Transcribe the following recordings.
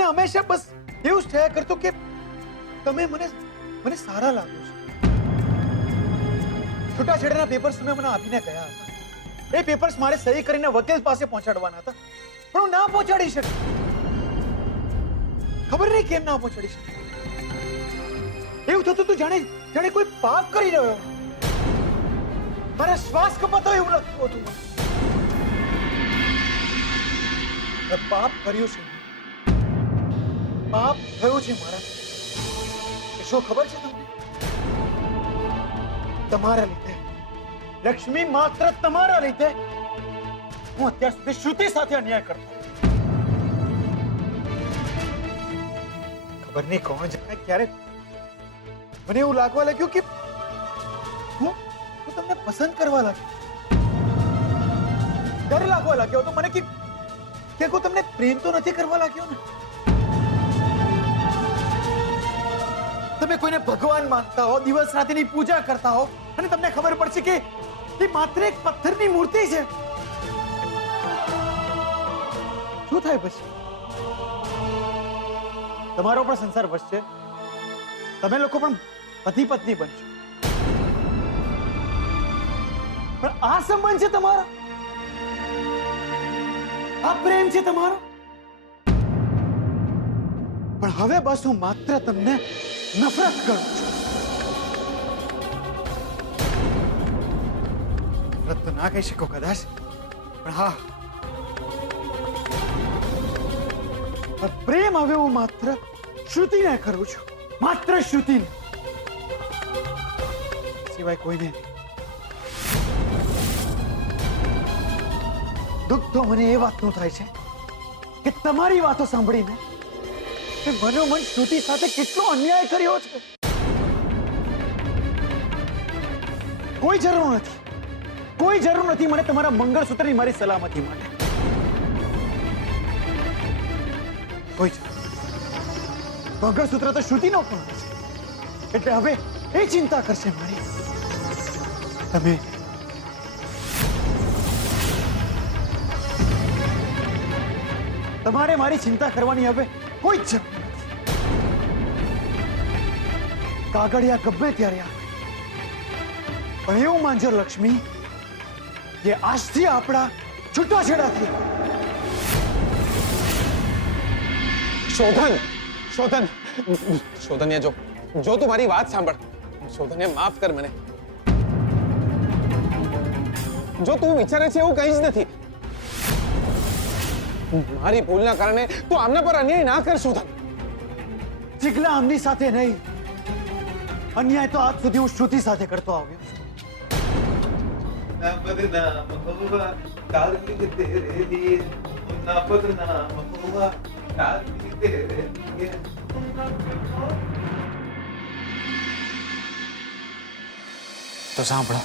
મને હંમેશા બસ એવું જ થયા કરતું કે તમે મને સારા લાગો છો. છૂટાછેડાના પેપર્સ તમે મને આપીને ગયા હતા. એ પેપર્સ મારે સહી કરીને વકીલ પાસે પહોંચાડવાના હતા, પણ હું ના પહોંચાડી શકી. ખબર નહીં કેમ ના પહોંચાડી શકી. એવું થતું તું જાણે કોઈ પાપ કરી રહ્યો. મારા શ્વાસ કપાતો એવું લાગતું હતું. મેં પાપ કર્યું છે. પાપ થયું છે મારા. શું ખબર છે તમને? તમારા લીધે, લક્ષ્મી, માત્ર તમારા લીધે હું અત્યાર સુધી શ્રુતિ સાથે અન્યાય કરતો. ખબર નહીં કોણ જાણે ક્યારે મને એવું લાગવા લાગ્યું કે હું તમને પસંદ કરવા લાગ્યો. ડર લાગવા લાગ્યો તો મને કે હું તમને પ્રેમ તો નથી કરવા લાગ્યો ને. તમે કોઈને ભગવાન માનતા હો, દિવસ રાતની પૂજા કરતા હો, અને તમને ખબર પડશે કે એ માત્ર એક પથ્થરની મૂર્તિ છે. શું થાય પછી? તમારો પણ સંસાર વધશે, તમે લોકો પણ પતિ પત્ની બનશો. પણ આ સંબંધ છે તમારો, આ પ્રેમ છે તમારો. પણ હવે બસ હું માત્ર તમને નફરત કરું છું. નફરત તો ના કહી શકો કદાચ, પણ હા, પ્રેમ હવે હું માત્ર શ્રુતિને કરું છું. માત્ર શ્રુતિને સિવાય કોઈને નહીં. દુઃખ તો મને એ વાતનું થાય છે કે તમારી વાતો સાંભળીને કે મનોમન શ્રુતિ સાથે કેટલો અન્યાય કર્યો છે. કોઈ જરૂર નથી મને તમારા મંગળસૂત્રની મારી સલામતી માટે. કોઈ જરૂર નથી. મંગળસૂત્ર તો શ્રુતિનો પણ છે, એટલે હવે એ ચિંતા કરશે મારી. તમે તમારે મારી ચિંતા કરવાની હવે કોઈ જ જરૂર નથી. કાગળિયા ગમે ત્યારે આવે, પણ એવું માનજો લક્ષ્મી કે આજથી આપણા છૂટાછેડા થઈ. શોધન શોધન શોધન્યા, જો તું મારી વાત સાંભળ. શોધન્યા, માફ કર મને. જો તું વિચારે છે એવું કંઈ જ નથી. મારી ભૂલના કારણે તું આમના પર અન્યાય ના કર શોધન. ચીકલા આમની સાથે નહીં, અન્યાય તો આજ સુધી હું શ્રુતિ સાથે કરતો આવ્યો. તો સાંભળો,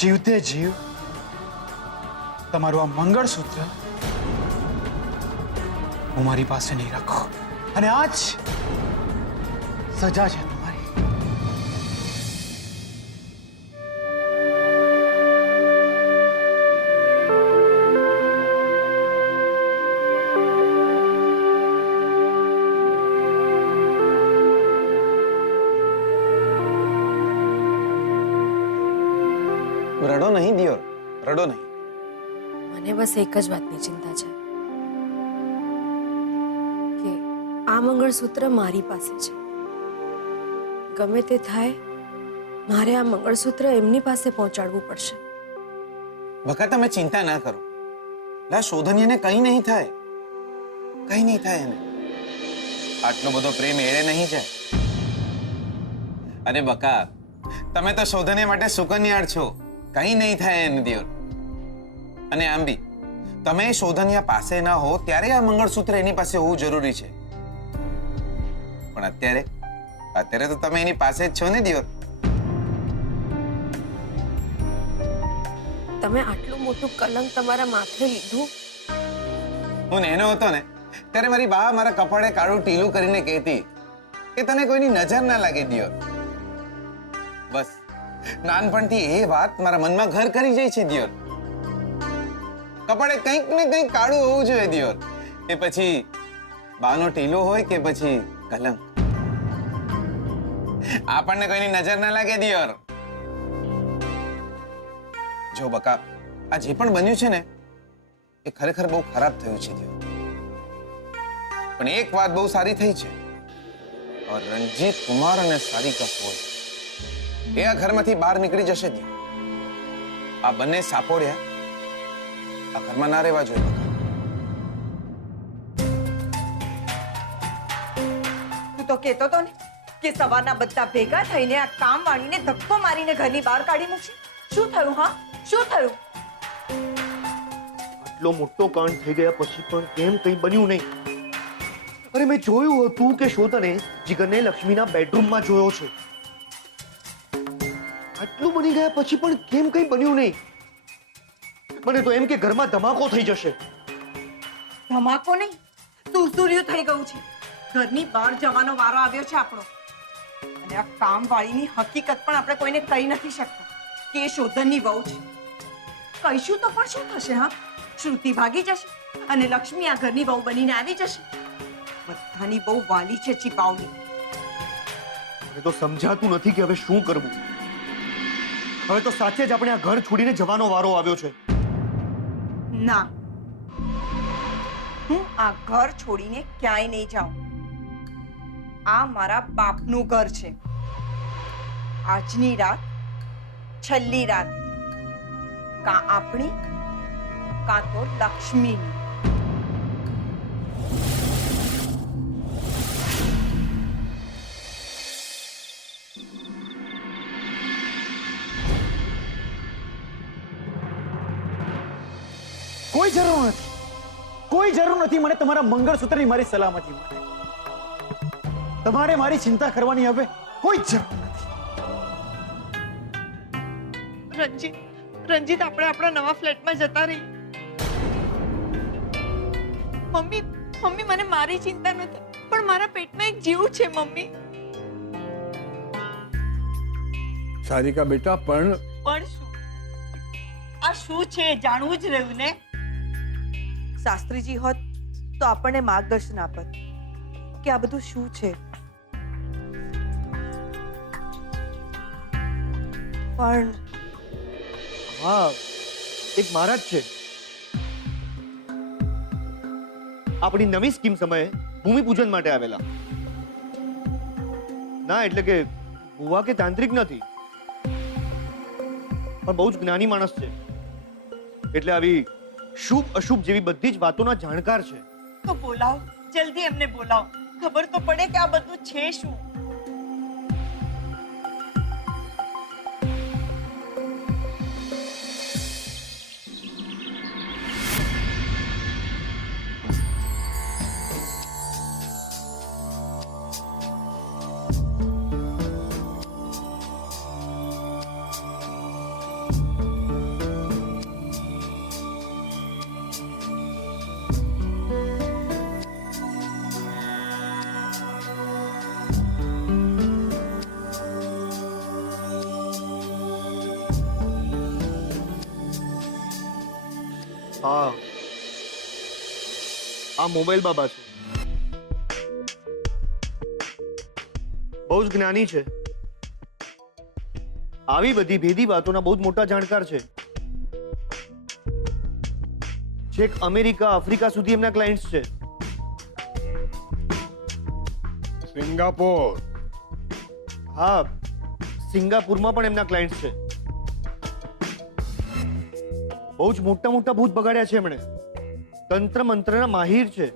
જીવતે જીવ તમારું આ મંગળસૂત્ર હું મારી પાસે નહીં રાખું, અને આજ સજા છે તમારી. રડો નહીં દિયોર, રડો નહીં. મને બસ એક જ વાતની ચિંતા છે કે આ મંગળસૂત્ર મારી પાસે છે. ગમે તે થાય, મારે આ મંગળસૂત્ર એમની પાસે પહોંચાડવું પડશે. બકા, તમે ચિંતા ના કરો. લા, શોધન્યને કંઈ નહીં થાય, કંઈ નહીં થાય એને. આટલો બધો પ્રેમ એળે નહીં જાય. અરે બકા, તમે તો શોધન્ય માટે સુકન્યાળ છો, કંઈ નહીં થાય એને દિયોર. અને આમ બી તમે શોધન્યા પાસે ના હો ત્યારે આ મંગળસૂત્ર એની પાસે હોવું જરૂરી છે. પણ અત્યારે તો તમે એની પાસે જ છો ને દિયોર. તમે આટલું મોટું કલંક તમારા માથે લીધું. હું નાનો હતો ને ત્યારે મારી બા મારા કપાળે કાળું ટીલું કરીને કહેતી કે તને કોઈની નજર ના લાગે દિયોર. બસ નાનપણથી એ વાત મારા મનમાં ઘર કરી જાય છે દિયોર. કપાળે કંઈક ને કંઈક કાળું હોવું જોઈએ દિયોર, કે પછી બાનો ટીલો હોય કે પછી કલંક? આપણને કોઈની નજર ના લાગે દિયોર. જો બકા, આ જે પણ બન્યું છે ને એ ખરેખર બહુ ખરાબ થયું છે દિયોર. પણ એક વાત બહુ સારી થઈ છે. और रंजीत कुमार અને સારિકા ફોજ એ આ ઘરમાંથી બહાર નીકળી જશે દિયોર. આ બંને સાપોડ્યા આ ઘરમાં ના રહેવા જોઈએ બકા. તું તો કહેતો તો ને કે સવારના બધા ભેગા થઈને આ કામ વાળીને ધક્કો મારીને ઘરની બહાર કાઢી મૂકશે. શું થયું? હા, શું થયું? આટલો મોટો કાંડ થઈ ગયા પછી પણ કેમ કંઈ બન્યું નહીં? અરે મેં જોયું હતું કે શોધને જીગરને લક્ષ્મીના બેડરૂમમાં જોયો છે. આટલું બની ગયા પછી પણ કેમ કંઈ બન્યું નહીં? મને તો એમ કે ઘરમાં ધમાકો થઈ જશે. ધમાકો નહીં, સુરસુર્યું થઈ ગયું છે. ઘરની બહાર જવાનો વારો આવ્યો છે આપણો. અને આ કામ વાળીની હકીકત પણ આપણે કોઈને કહી નથી શકતા કે એ શોધનની વહુ છે. કહીશું તો પણ શું થશે? હા, શ્રુતિ ભાગી જશે અને લક્ષ્મી આ ઘરની વહુ બનીને આવી જશે. બધાની બહુ વાલી છે ચીપાવની. મને તો સમજાતું નથી કે હવે શું કરવું. હવે તો સાચે જ આપણે આ ઘર છોડીને જવાનો વારો આવ્યો છે. ના, હું આ ઘર છોડીને ક્યાંય નહીં જાઉં. આ મારા બાપનું ઘર છે. આજની રાત છેલ્લી રાત, કાં આપણી કાં તો લક્ષ્મીની. કોઈ જરૂર નથી, કોઈ જરૂર નથી મને તમારા મંગળસૂત્રની મારી સલામતી માટે. તમારે મારી ચિંતા કરવાની હવે કોઈ જ જરૂર નથી. રંજીત આપણે આપણા નવા ફ્લેટમાં જતા રહીએ. મમ્મી મને મારી ચિંતા નથી, પણ મારા પેટમાં એક જીવ છે મમ્મી. સારિકા બેટા, પણ શું આ શું છે જાણવું જ રહ્યું ને. શાસ્ત્રીજી હોત તો આપણને માર્ગદર્શન આપત કે આ બધું શું છે. પણ હા, એક મહારાજ છે. આપણી નવી સ્કીમ સમયે ભૂમિપૂજન માટે આવેલા. ના એટલે કે ભુવા કે તાંત્રિક નથી, પણ બહુ જ જ્ઞાની માણસ છે. એટલે આવી શુભ અશુભ જેવી બધી જ વાતોના જાણકાર છે. તો બોલાવો, જલ્દી એમને બોલાવો, ખબર તો પડે કે આ બધું છે શું. હા, આ મોબાઈલ બાબા છે. બહુ જ જ્ઞાની છે. આવી બધી ભેદી વાતોના બહુ જ મોટા જાણકાર છે. છેક અમેરિકા, આફ્રિકા સુધી એમના ક્લાયન્ટ્સ છે. સિંગાપોર, હા, સિંગાપુરમાં પણ એમના ક્લાયન્ટ્સ છે. બહુ જ મોટા મોટા ભૂત બગાડ્યા છે એમણે. તંત્ર મંત્રના માહિર છે.